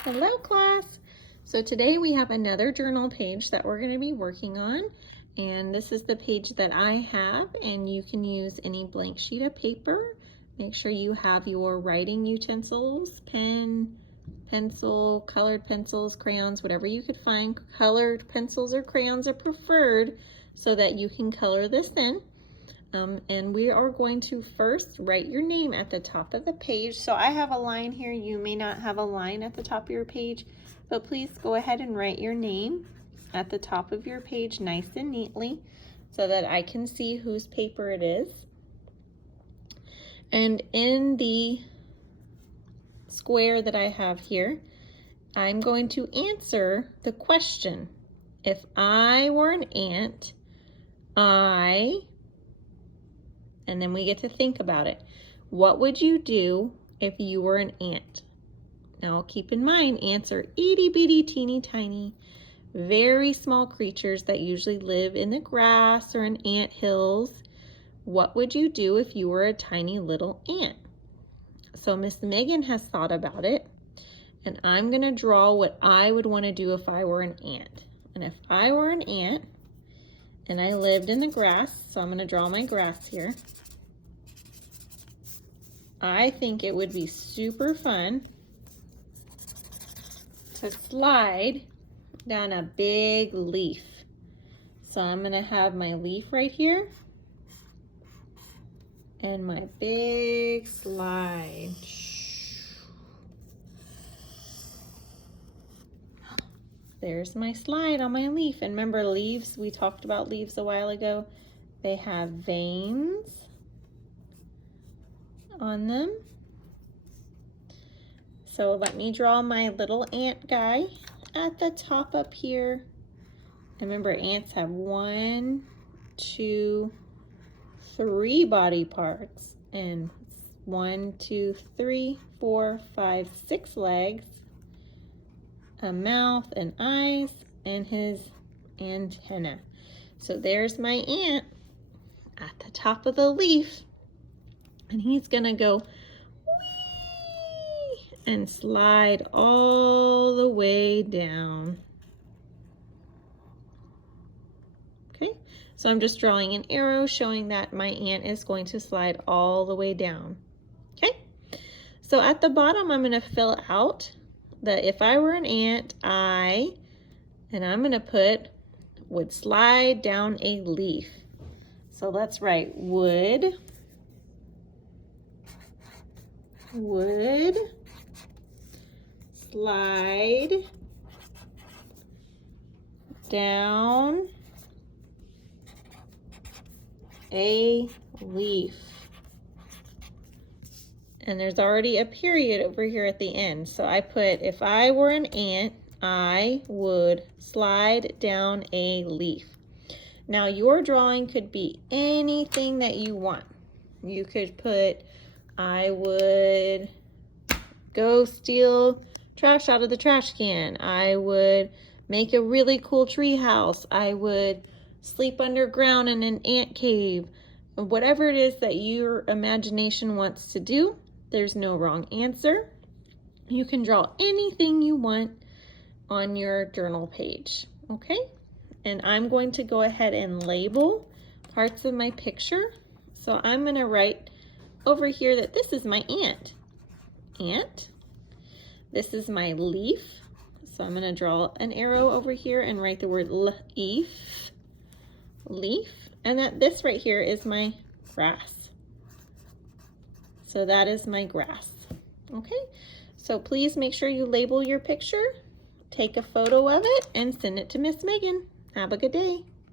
Hello class! So today we have another journal page that we're going to be working on, and this is the page that I have, and you can use any blank sheet of paper. Make sure you have your writing utensils, pen, pencil, colored pencils, crayons, whatever you could find. Colored pencils or crayons are preferred so that you can color this in. And we are going to first write your name at the top of the page. So I have a line here. You may not have a line at the top of your page, but please go ahead and write your name at the top of your page nice and neatly so that I can see whose paper it is. And in the square that I have here, I'm going to answer the question. If I were an ant, and then we get to think about it. What would you do if you were an ant? Now keep in mind, ants are itty bitty teeny tiny, very small creatures that usually live in the grass or in ant hills. What would you do if you were a tiny little ant? So Miss Megan has thought about it, and I'm going to draw what I would want to do if I were an ant. And if I were an ant and I lived in the grass, so I'm going to draw my grass here. I think it would be super fun to slide down a big leaf. So I'm going to have my leaf right here and my big slide. There's my slide on my leaf. And remember, leaves, we talked about leaves a while ago. They have veins on them. So let me draw my little ant guy at the top up here. And remember, ants have 1, 2, 3 body parts, and 1, 2, 3, 4, 5, 6 legs, a mouth and eyes, and his antenna. So there's my ant at the top of the leaf, and he's gonna go whee and slide all the way down. Okay, so I'm just drawing an arrow showing that my ant is going to slide all the way down. Okay, so at the bottom I'm gonna fill out that if I were an ant, and I'm gonna put would slide down a leaf. So let's write would slide down a leaf. And there's already a period over here at the end. So I put, if I were an ant, I would slide down a leaf. Now your drawing could be anything that you want. You could put, I would go steal trash out of the trash can. I would make a really cool tree house. I would sleep underground in an ant cave. Whatever it is that your imagination wants to do, there's no wrong answer. You can draw anything you want on your journal page, okay? And I'm going to go ahead and label parts of my picture. So I'm gonna write over here that this is my ant. This is my leaf. So I'm gonna draw an arrow over here and write the word leaf. And that this right here is my grass. So that is my grass. Okay, so please make sure you label your picture, take a photo of it, and send it to Miss Megan. Have a good day.